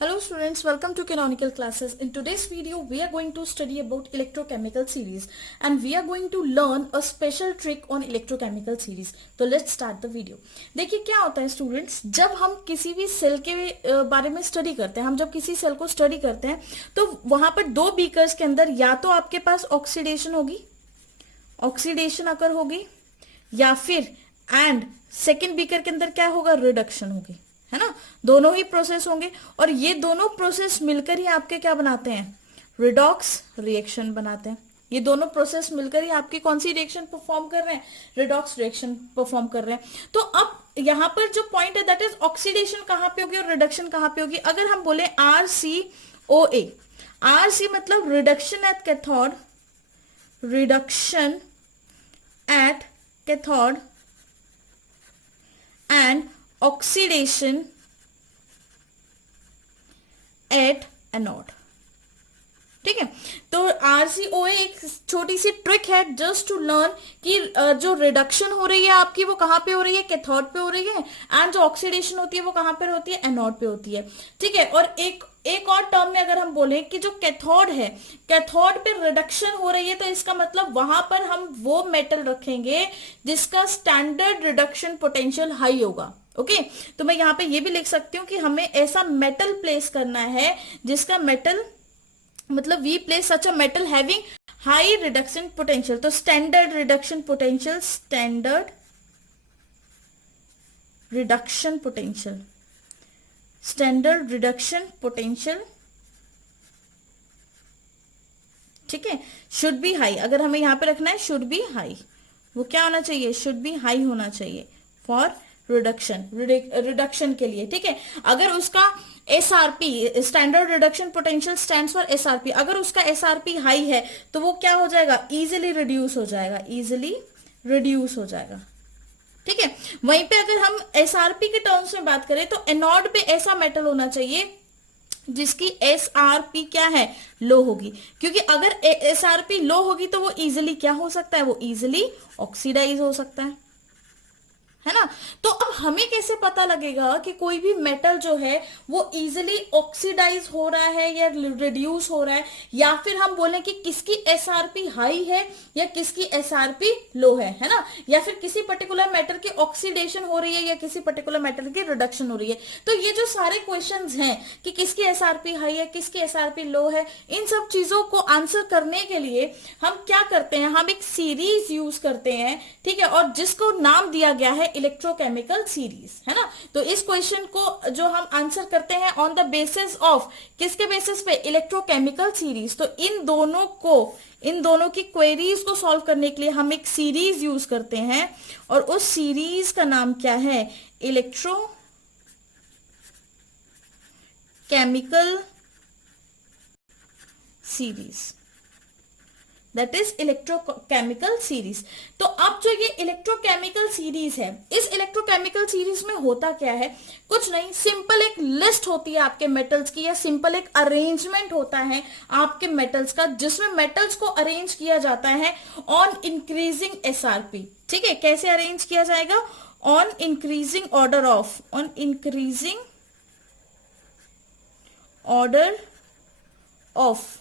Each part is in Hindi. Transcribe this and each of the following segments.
Hello students, welcome to Canonical Classes. In today's video, we are going to study about electrochemical series and we are going to learn a special trick on electrochemical series. तो let's start the video. देखिए क्या होता है स्टूडेंट्स, जब हम किसी भी सेल के बारे में स्टडी करते हैं, हम जब किसी सेल को स्टडी करते हैं तो वहां पर दो बीकर्स के अंदर या तो आपके पास ऑक्सीडेशन होगी, ऑक्सीडेशन अकर होगी, या फिर एंड सेकेंड बीकर के अंदर क्या होगा, रिडक्शन होगी, है ना। दोनों ही प्रोसेस होंगे और ये दोनों प्रोसेस मिलकर ही आपके क्या बनाते हैं, रिडॉक्स रिएक्शन बनाते हैं। ये दोनों प्रोसेस मिलकर ही आपकी कौन सी रिएक्शन परफॉर्म कर रहे हैं, रिडॉक्स रिएक्शन परफॉर्म कर रहे हैं। तो अब यहां पर जो पॉइंट है दैट इज ऑक्सीडेशन कहां पे होगी और रिडक्शन कहां पे होगी। अगर हम बोले RCOA, RC मतलब reduction at cathode, reduction at cathode and oxidation at anode. ठीक है, तो RCOA एक छोटी सी ट्रिक है जस्ट टू लर्न कि जो रिडक्शन हो रही है आपकी वो कहां पे हो रही है, कैथोड पे हो रही है, एंड जो ऑक्सीडेशन होती है वो कहां पे होती है, एनोड पे होती है। ठीक है, और एक और टर्म में अगर हम बोले कि जो कैथोड है, कैथोड पे रिडक्शन हो रही है, तो इसका मतलब वहां पर हम वो मेटल रखेंगे जिसका स्टैंडर्ड रिडक्शन पोटेंशियल हाई होगा। ओके, तो मैं यहां पे ये भी लिख सकती हूँ कि हमें ऐसा मेटल प्लेस करना है जिसका मेटल मतलब we place such a metal having high reduction potential. तो standard reduction potential, standard reduction potential, standard reduction potential, ठीक है, शुड बी हाई। अगर हमें यहां पे रखना है शुड बी हाई, वो क्या होना चाहिए, शुड बी हाई होना चाहिए फॉर रिडक्शन के लिए। ठीक है, अगर उसका SRP, standard reduction potential stands for SRP, अगर उसका SRP हाई है तो वो क्या हो जाएगा, इजिली रिड्यूस हो जाएगा, इजिली रिड्यूस हो जाएगा। ठीक है, वहीं पे अगर हम SRP के टर्म्स में बात करें तो एनोड पे ऐसा मेटल होना चाहिए जिसकी SRP क्या है, लो होगी, क्योंकि अगर SRP लो होगी तो वो इजिली क्या हो सकता है, वो इजिली ऑक्सीडाइज हो सकता है ना। तो अब हमें कैसे पता लगेगा कि कोई भी मेटल जो है वो इजिली ऑक्सीडाइज हो रहा है या रिड्यूस हो रहा है, या फिर हम बोलें कि किसकी SRP हाई है या किसकी SRP लो है ना, या फिर किसी पर्टिकुलर मेटल की ऑक्सीडेशन हो रही है या किसी पर्टिकुलर मेटल की रिडक्शन हो रही है। तो ये जो सारे क्वेश्चंस हैं कि किसकी SRP हाई है, किसकी SRP लो है, इन सब चीजों को आंसर करने के लिए हम क्या करते हैं, हम एक सीरीज यूज करते हैं। ठीक है, और जिसको नाम दिया गया है इलेक्ट्रोकेमिकल सीरीज, है ना। तो इस क्वेश्चन को जो हम आंसर करते हैं ऑन द बेसिस ऑफ, किसके बेसिस पे, इलेक्ट्रोकेमिकल सीरीज। तो इन दोनों की क्वेरीज को सॉल्व करने के लिए हम एक सीरीज यूज करते हैं और उस सीरीज का नाम क्या है, electrochemical series, that is electrochemical series. तो अब जो ये इलेक्ट्रोकेमिकल सीरीज है, इस इलेक्ट्रोकेमिकल सीरीज में होता क्या है, कुछ नहीं, सिंपल एक लिस्ट होती है आपके मेटल्स की, या सिंपल एक अरेंजमेंट होता है आपके मेटल्स का, जिसमें मेटल्स को अरेंज किया जाता है ऑन इंक्रीजिंग SRP। ठीक है, कैसे अरेंज किया जाएगा, on increasing order of, on increasing order of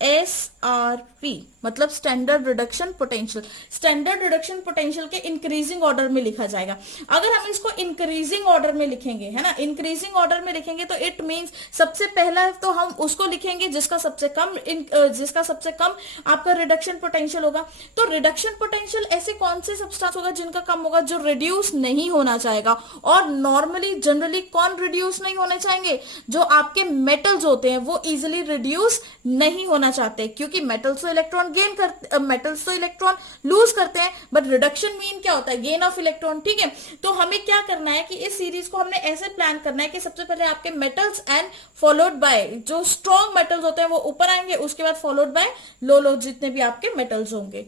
SRP मतलब standard reduction potential. Standard reduction potential के इंक्रीजिंग ऑर्डर में लिखा जाएगा। अगर हम इसको इंक्रीजिंग ऑर्डर में लिखेंगे, है ना, इंक्रीजिंग ऑर्डर में लिखेंगे तो इट मींस सबसे पहला तो हम उसको लिखेंगे जिसका सबसे कम आपका रिडक्शन पोटेंशियल होगा। तो रिडक्शन पोटेंशियल ऐसे कौन से सब्सटेंस होगा जिनका कम होगा, जो रिड्यूस नहीं होना चाहेगा। और नॉर्मली जनरली कौन रिड्यूस नहीं होने चाहेंगे, जो आपके मेटल्स होते हैं वो इजिली रिड्यूस नहीं होना चाहते, क्योंकि मेटल्स तो इलेक्ट्रॉन गेन करते, मेटल्स तो इलेक्ट्रॉन लूज करते हैं, बट रिडक्शन मीन क्या होता है, गेन ऑफ इलेक्ट्रॉन। ठीक है, तो हमें क्या करना है कि इस सीरीज को हमने ऐसे प्लान करना है कि सबसे पहले आपके मेटल्स एंड फॉलोड बाय जो स्ट्रॉन्ग मेटल्स होते हैं वो ऊपर आएंगे, उसके बाद फॉलोड बाय लो जितने भी आपके मेटल्स होंगे।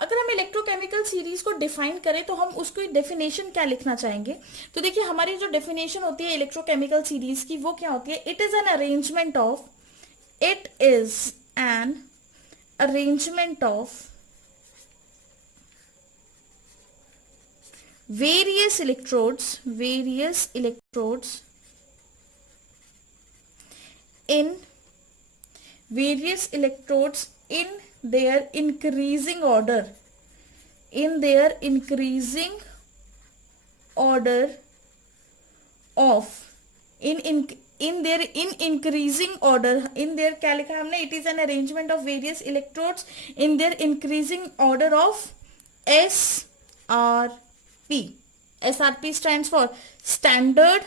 अगर हम इलेक्ट्रोकेमिकल सीरीज को डिफाइन करें तो हम उसकी डेफिनेशन क्या लिखना चाहेंगे, तो देखिए हमारी जो डेफिनेशन होती है इलेक्ट्रोकेमिकल सीरीज की वो क्या होती है, it is an arrangement of, it is an arrangement of various electrodes in various electrodes in their increasing order, in their increasing order of, in their in increasing order, in their क्या लिखा हमने, it is an arrangement of various electrodes in their increasing order of SRP. SRP stands for standard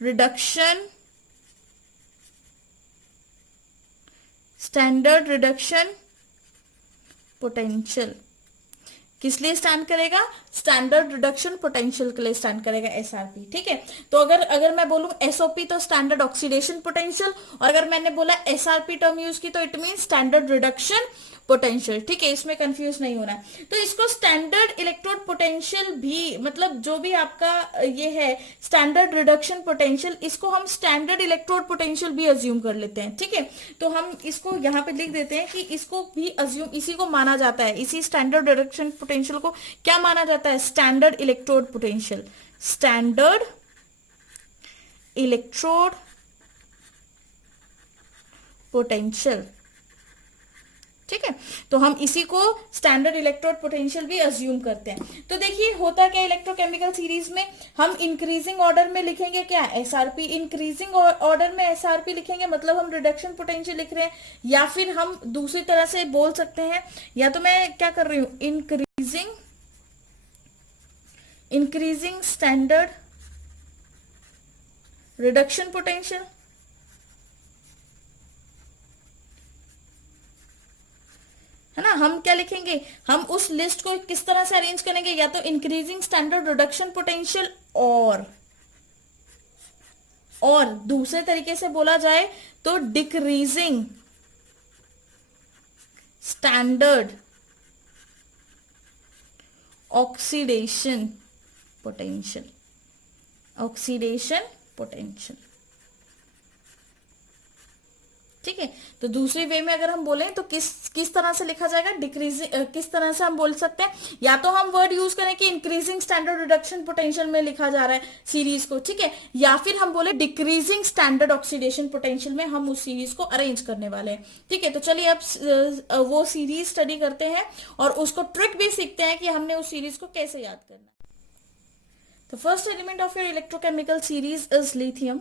reduction, standard reduction potential. किस लिए स्टैंड करेगा? स्टैंडर्ड रिडक्शन पोटेंशियल के लिए स्टैंड करेगा एसआरपी, ठीक है। तो अगर मैं बोलूं एसओपी तो स्टैंडर्ड ऑक्सीडेशन पोटेंशियल, और अगर मैंने बोला एसआरपी टर्म यूज की तो it mean standard reduction potential, ठीक है। इसमें कंफ्यूज नहीं होना है। तो इसको स्टैंडर्ड इलेक्ट्रोड पोटेंशियल भी, मतलब जो भी आपका ये है स्टैंडर्ड रिडक्शन पोटेंशियल, इसको हम स्टैंडर्ड इलेक्ट्रोड पोटेंशियल भी अज्यूम कर लेते हैं, ठीक है। तो हम इसको यहाँ पे लिख देते हैं कि इसको भी अज्यूम, इसी को माना जाता है, इसी स्टैंडर्ड रिडक्शन पोटेंशियल को क्या माना जाता है? Standard electrode potential, standard electrode potential, ठीक है। तो हम इसी को स्टैंडर्ड इलेक्ट्रोड पोटेंशियल भी अज्यूम करते हैं। तो देखिए होता क्या इलेक्ट्रोकेमिकल सीरीज में, हम इंक्रीजिंग ऑर्डर में लिखेंगे क्या? एसआरपी। इंक्रीजिंग ऑर्डर में एसआरपी लिखेंगे मतलब हम रिडक्शन पोटेंशियल लिख रहे हैं, या फिर हम दूसरी तरह से बोल सकते हैं, या तो मैं क्या कर रही हूं, इंक्रीजिंग स्टैंडर्ड रिडक्शन पोटेंशियल, है ना। हम क्या लिखेंगे, हम उस लिस्ट को किस तरह से अरेंज करेंगे, या तो इंक्रीजिंग स्टैंडर्ड रिडक्शन पोटेंशियल, और दूसरे तरीके से बोला जाए तो decreasing standard oxidation potential, oxidation potential, ठीक है। तो दूसरे वे में अगर हम बोलें तो किस तरह से लिखा जाएगा, डिक्रीजिंग, किस तरह से हम बोल सकते हैं, या तो हम वर्ड यूज करें कि इंक्रीजिंग स्टैंडर्ड रिडक्शन पोटेंशियल में लिखा जा रहा है सीरीज को, ठीक है, या फिर हम बोले डिक्रीजिंग स्टैंडर्ड ऑक्सीडेशन पोटेंशियल में हम उस सीरीज को अरेंज करने वाले हैं, ठीक है। तो चलिए अब वो सीरीज स्टडी करते हैं और उसको ट्रिक भी सीखते हैं कि हमने उस सीरीज को कैसे याद करना है। तो first element of your electrochemical series is lithium.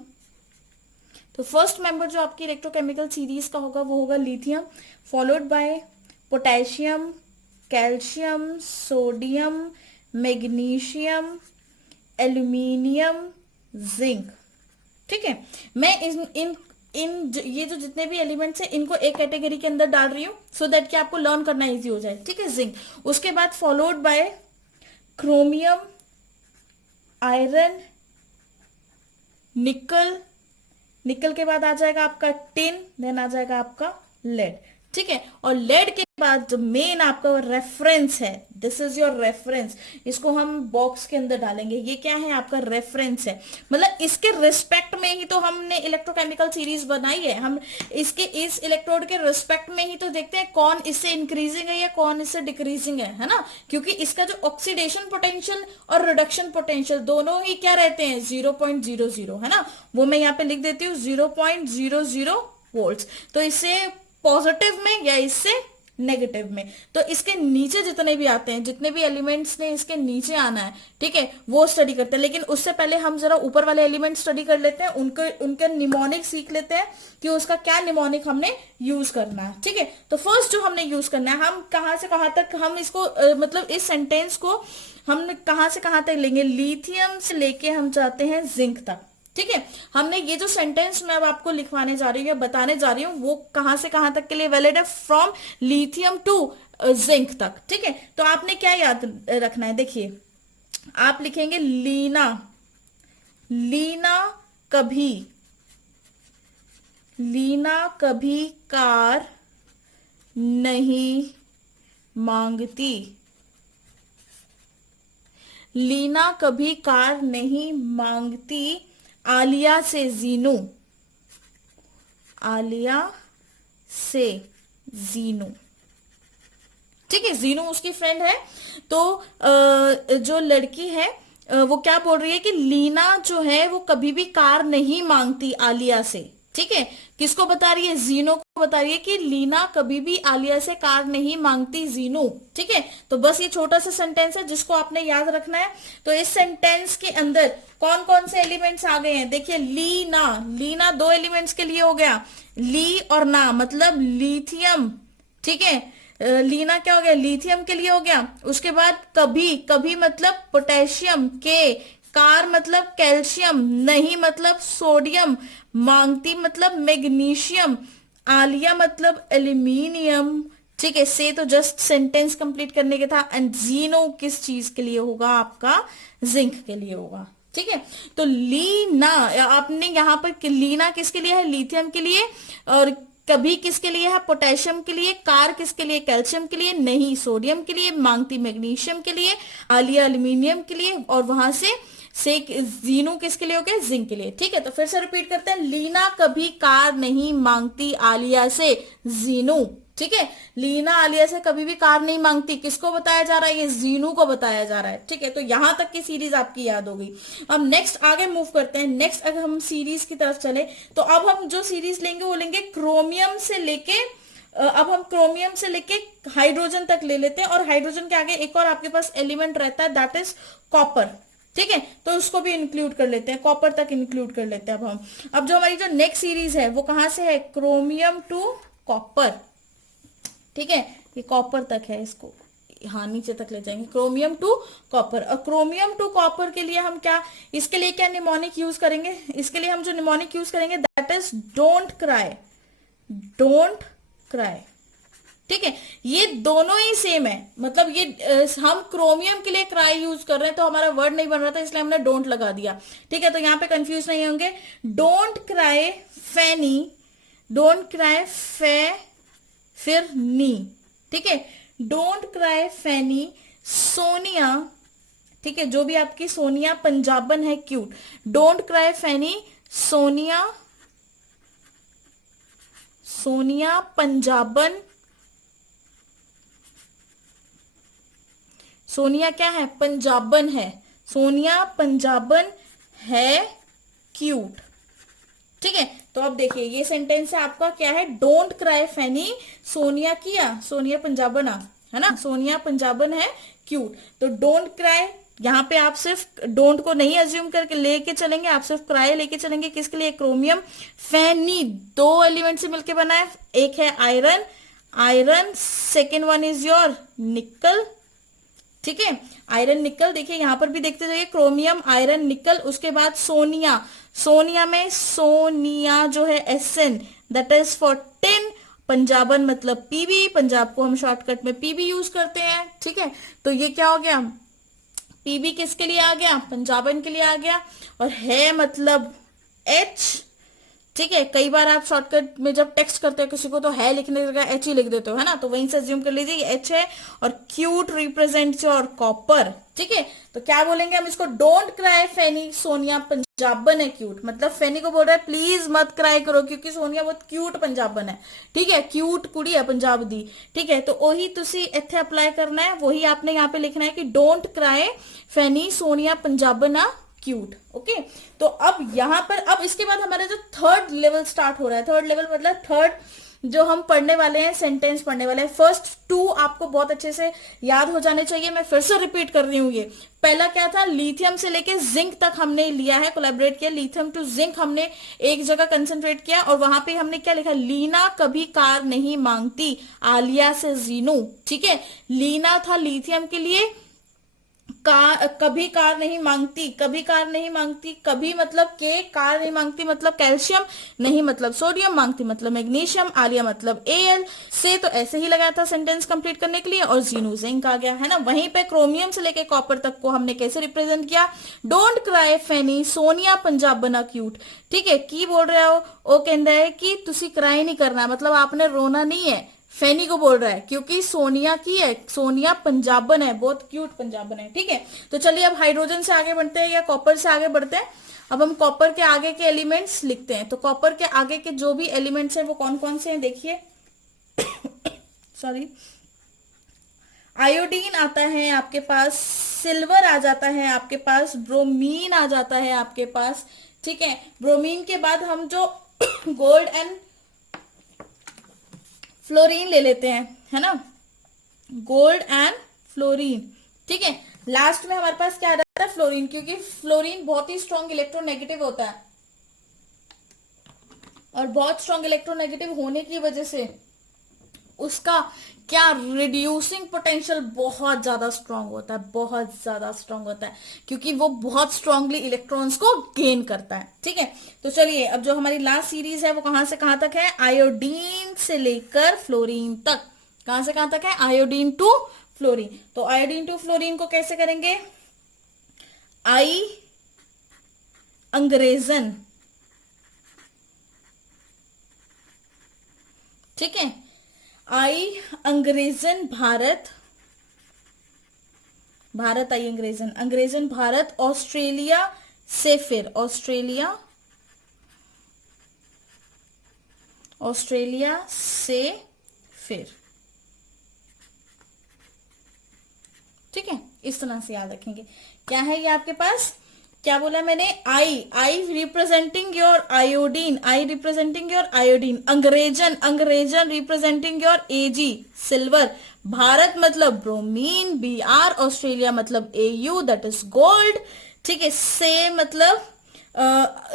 तो फर्स्ट मेंबर जो आपकी इलेक्ट्रोकेमिकल सीरीज का होगा वो होगा lithium, followed by potassium, calcium, sodium, magnesium, aluminium, zinc, ठीक है। मैं ये जो जितने भी एलिमेंट्स हैं इनको एक कैटेगरी के अंदर डाल रही हूं सो दैट कि आपको लर्न करना इजी हो जाए, ठीक है। जिंक, उसके बाद फॉलोड बाय क्रोमियम, आयरन, निकल के बाद आ जाएगा आपका टिन, देन आ जाएगा आपका लेड, ठीक है। और लेड के बाद जो मेन आपका रेफरेंस है, दिस इज योर रेफरेंस, इसको हम बॉक्स के अंदर डालेंगे। ये क्या है? आपका रेफरेंस है, मतलब इसके रिस्पेक्ट में ही तो हमने इलेक्ट्रोकेमिकल सीरीज बनाई है। हम इसके इस इलेक्ट्रोड के रिस्पेक्ट में ही तो देखते हैं कौन इससे इंक्रीजिंग है या कौन इससे डिक्रीजिंग है ना। क्योंकि इसका जो ऑक्सीडेशन पोटेंशियल और रिडक्शन पोटेंशियल दोनों ही क्या रहते हैं? 0.00, है ना। वो मैं यहाँ पे लिख देती हूँ 0.00 वोल्ट्स। तो इससे पॉजिटिव में या इससे नेगेटिव में, तो इसके नीचे जितने भी आते हैं, जितने भी एलिमेंट्स ने इसके नीचे आना है, ठीक है, वो स्टडी करते हैं। लेकिन उससे पहले हम जरा ऊपर वाले एलिमेंट स्टडी कर लेते हैं, उनके निमोनिक सीख लेते हैं कि उसका क्या निमोनिक हमने यूज करना है, ठीक है। तो फर्स्ट जो हमने यूज करना है, हम कहां से कहां तक हम इसको मतलब इस सेंटेंस को हम कहां से कहां तक लेंगे? लिथियम से लेके हम जाते हैं जिंक तक, ठीक है। हमने ये जो सेंटेंस मैं अब आपको लिखवाने जा रही हूँ या बताने जा रही हूँ वो कहां से कहां तक के लिए वैलिड है? फ्रॉम लिथियम टू जिंक तक, ठीक है। तो आपने क्या याद रखना है? देखिए आप लिखेंगे लीना कभी कार नहीं मांगती, लीना कभी कार नहीं मांगती, आलिया से जीनू, ठीक है। जीनू उसकी फ्रेंड है। तो जो लड़की है वो क्या बोल रही है कि लीना जो है वो कभी भी कार नहीं मांगती आलिया से। ठीक है, किसको बता रही है? जीनो को बता रही है कि लीना कभी भी आलिया से कार नहीं मांगती, जीनू। ठीक है, तो बस ये छोटा सा सेंटेंस है जिसको आपने याद रखना है। तो इस सेंटेंस के अंदर कौन कौन से एलिमेंट्स आ गए हैं? देखिए, लीना, लीना दो एलिमेंट्स के लिए हो गया, ली और ना मतलब लिथियम। ठीक है, लीना क्या हो गया? लिथियम के लिए हो गया। उसके बाद कभी, कभी मतलब पोटेशियम के, कार मतलब कैल्शियम, नहीं मतलब सोडियम, मांगती मतलब मैग्नीशियम, आलिया मतलब एल्यूमिनियम। ठीक है, से तो जस्ट सेंटेंस कंप्लीट करने के था। एंड जीनो किस चीज के लिए होगा? आपका जिंक के लिए होगा। ठीक है, तो लीना आपने यहाँ पर, लीना किसके लिए है? लिथियम के लिए। और कभी किसके लिए है? पोटेशियम के लिए। कार किसके लिए? कैल्शियम के लिए, नहीं सोडियम के लिए, मांगती मैग्नीशियम के लिए, आलिया एल्यूमिनियम के लिए, और वहां से जीनू किसके लिए हो गया? जिंक के लिए। ठीक है, तो फिर से रिपीट करते हैं, लीना कभी कार नहीं मांगती आलिया से, जीनू। ठीक है, लीना आलिया से कभी भी कार नहीं मांगती, किसको बताया जा रहा है? ये जीनू को बताया जा रहा है। ठीक है, तो यहां तक की सीरीज आपकी याद हो गई। अब नेक्स्ट आगे मूव करते हैं। नेक्स्ट अगर हम सीरीज की तरफ चले तो अब हम जो सीरीज लेंगे वो लेंगे क्रोमियम से लेके, अब हम क्रोमियम से लेके हाइड्रोजन तक ले लेते हैं, और हाइड्रोजन के आगे एक और आपके पास एलिमेंट रहता है, दैट इज कॉपर। ठीक है, तो उसको भी इंक्लूड कर लेते हैं, कॉपर तक इंक्लूड कर लेते हैं। अब जो हमारी जो नेक्स्ट सीरीज है वो कहां से है? Chromium to copper. ठीक है, ये कॉपर तक है, इसको हाँ नीचे तक ले जाएंगे, क्रोमियम टू कॉपर। और क्रोमियम टू कॉपर के लिए हम क्या, इसके लिए क्या निमोनिक यूज करेंगे? इसके लिए हम जो निमोनिक यूज करेंगे that is don't cry, don't cry. ठीक है, ये दोनों ही सेम है, मतलब ये हम क्रोमियम के लिए क्राई यूज कर रहे हैं, तो हमारा वर्ड नहीं बन रहा था इसलिए हमने डोंट लगा दिया। ठीक है, तो यहां पे कंफ्यूज नहीं होंगे। Don't cry Fanny, don't cry फे, फिर नी। ठीक है, डोंट क्राई फैनी, सोनिया। ठीक है, जो भी आपकी सोनिया पंजाबन है cute, don't cry Fanny, Sonia, Sonia पंजाबन, सोनिया क्या है? पंजाबन है, सोनिया पंजाबन है क्यूट। ठीक है, तो अब देखिए ये सेंटेंस है आपका, क्या है? डोंट क्राई फैनी, सोनिया किया, सोनिया पंजाबन है ना, सोनिया पंजाबन है क्यूट। तो डोंट क्राई, यहाँ पे आप सिर्फ डोंट को नहीं अज्यूम करके लेके चलेंगे, आप सिर्फ क्राई लेके चलेंगे। किसके लिए? क्रोमियम। फैनी दो एलिमेंट से मिलकर बना है, एक है iron, iron, second one is your निकल। ठीक है, आयरन निकल। देखिए यहां पर भी देखते जाइए, क्रोमियम, आयरन, निकल। उसके बाद सोनिया, सोनिया में सोनिया जो है SN, that is for tin. पंजाबन मतलब पीबी, पंजाब को हम शॉर्टकट में पीबी यूज करते हैं। ठीक है, तो ये क्या हो गया? पीबी किसके लिए आ गया? पंजाबन के लिए आ गया। और है मतलब एच। ठीक है, कई बार आप शॉर्टकट में जब टेक्स्ट करते हो किसी को तो है लिखने की जगह एच ही लिख देते हो, है ना, तो वहीं से अज्यूम कर लीजिए एच है। और क्यूट रिप्रेजेंट्स योर कॉपर। ठीक है, तो क्या बोलेंगे हम इसको? डोंट क्राई फैनी, सोनिया पंजाबन है क्यूट, मतलब फैनी को बोल रहा है प्लीज मत क्राई करो क्योंकि सोनिया बहुत क्यूट पंजाबन है। ठीक है, क्यूट कुड़ी है पंजाब दी। ठीक है, तो वही तुसी इथे अप्लाई करना है, वही आपने यहाँ पे लिखना है कि डोंट क्राई फैनी, सोनिया पंजाबन आ क्यूट। ओके, तो अब यहां पर, अब इसके बाद हमारा जो थर्ड लेवल स्टार्ट हो रहा है, थर्ड लेवल मतलब थर्ड जो हम पढ़ने वाले हैं, सेंटेंस पढ़ने वाले हैं। फर्स्ट टू आपको बहुत अच्छे से याद हो जाने चाहिए, मैं फिर से रिपीट कर रही हूँ। ये पहला क्या था? लिथियम से लेके जिंक तक हमने लिया है, कोलैबोरेट किया, लिथियम टू जिंक हमने एक जगह कंसंट्रेट किया, और वहां पे हमने क्या लिखा? लीना कभी कार नहीं मांगती आलिया से जीनू। ठीक है, लीना था लिथियम के लिए, कभी कार नहीं मांगती, कभी कार नहीं मांगती, कभी मतलब के, कार नहीं मांगती मतलब कैल्शियम, नहीं मतलब सोडियम, मांगती मतलब मैग्नीशियम, आलिया मतलब एल, से तो ऐसे ही लगाया था सेंटेंस कंप्लीट करने के लिए, और जीनू जिंक आ गया, है ना। वहीं पे क्रोमियम से लेके कॉपर तक को हमने कैसे रिप्रेजेंट किया? Don't cry Fanny, Sonia Punjab बना क्यूट। ठीक है, की बोल रहे हो? वो कहता है कि तुसी क्राई नहीं करना, मतलब आपने रोना नहीं है, फैनी को बोल रहा है, क्योंकि सोनिया की है, सोनिया पंजाबन है, बहुत क्यूट पंजाबन है। ठीक है, तो चलिए अब हाइड्रोजन से आगे बढ़ते हैं या कॉपर से आगे बढ़ते हैं। अब हम कॉपर के आगे के एलिमेंट्स लिखते हैं। तो कॉपर के आगे के जो भी एलिमेंट्स हैं वो कौन कौन से हैं देखिए। सॉरी, आयोडीन आता है आपके पास सिल्वर आ जाता है आपके पास, ब्रोमीन आ जाता है आपके पास, ठीक है। ब्रोमीन के बाद हम जो गोल्ड एंड फ्लोरीन ले लेते हैं, है ना, गोल्ड एंड फ्लोरीन, ठीक है। लास्ट में हमारे पास क्या आ जाता है, फ्लोरीन, क्योंकि फ्लोरीन बहुत ही स्ट्रॉन्ग इलेक्ट्रोनेगेटिव होता है, और बहुत स्ट्रॉन्ग इलेक्ट्रोनेगेटिव होने की वजह से उसका क्या रिड्यूसिंग पोटेंशियल बहुत ज्यादा स्ट्रांग होता है, बहुत ज्यादा स्ट्रांग होता है, क्योंकि वो बहुत स्ट्रांगली इलेक्ट्रॉन्स को गेन करता है, ठीक है। तो चलिए अब जो हमारी लास्ट सीरीज है वो कहां से कहां तक है, आयोडीन से लेकर फ्लोरीन तक, कहां से कहां तक है, आयोडीन टू फ्लोरीन। तो आयोडीन टू फ्लोरीन को कैसे करेंगे, आई अंग्रेजन, ठीक है, आई अंग्रेजन भारत, भारत आई अंग्रेजन, अंग्रेजन भारत, ऑस्ट्रेलिया से फिर, ऑस्ट्रेलिया, ऑस्ट्रेलिया से फिर, ठीक है। इस तरह से याद रखेंगे। क्या है ये आपके पास, क्या बोला मैंने, I representing your iodine, I representing your iodine, अंग्रेजन, अंग्रेजन representing your AG silver, Bharat मतलब ब्रोमीन, बी आर, ऑस्ट्रेलिया मतलब एयू दैट इज गोल्ड, ठीक है। से मतलब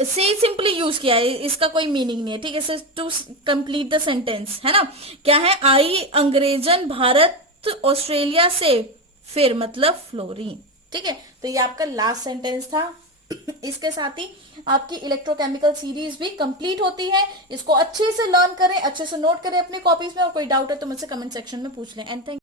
से सिंपली यूज किया है, इसका कोई मीनिंग नहीं है, ठीक है, टू कंप्लीट द सेंटेंस, है ना। क्या है, आई अंग्रेजन भारत ऑस्ट्रेलिया से फिर मतलब फ्लोरीन, ठीक है। तो ये आपका लास्ट सेंटेंस था। इसके साथ ही आपकी इलेक्ट्रोकेमिकल सीरीज भी कंप्लीट होती है। इसको अच्छे से लर्न करें, अच्छे से नोट करें अपनी कॉपीज में, और कोई डाउट है तो मुझसे कमेंट सेक्शन में पूछ लें। And thank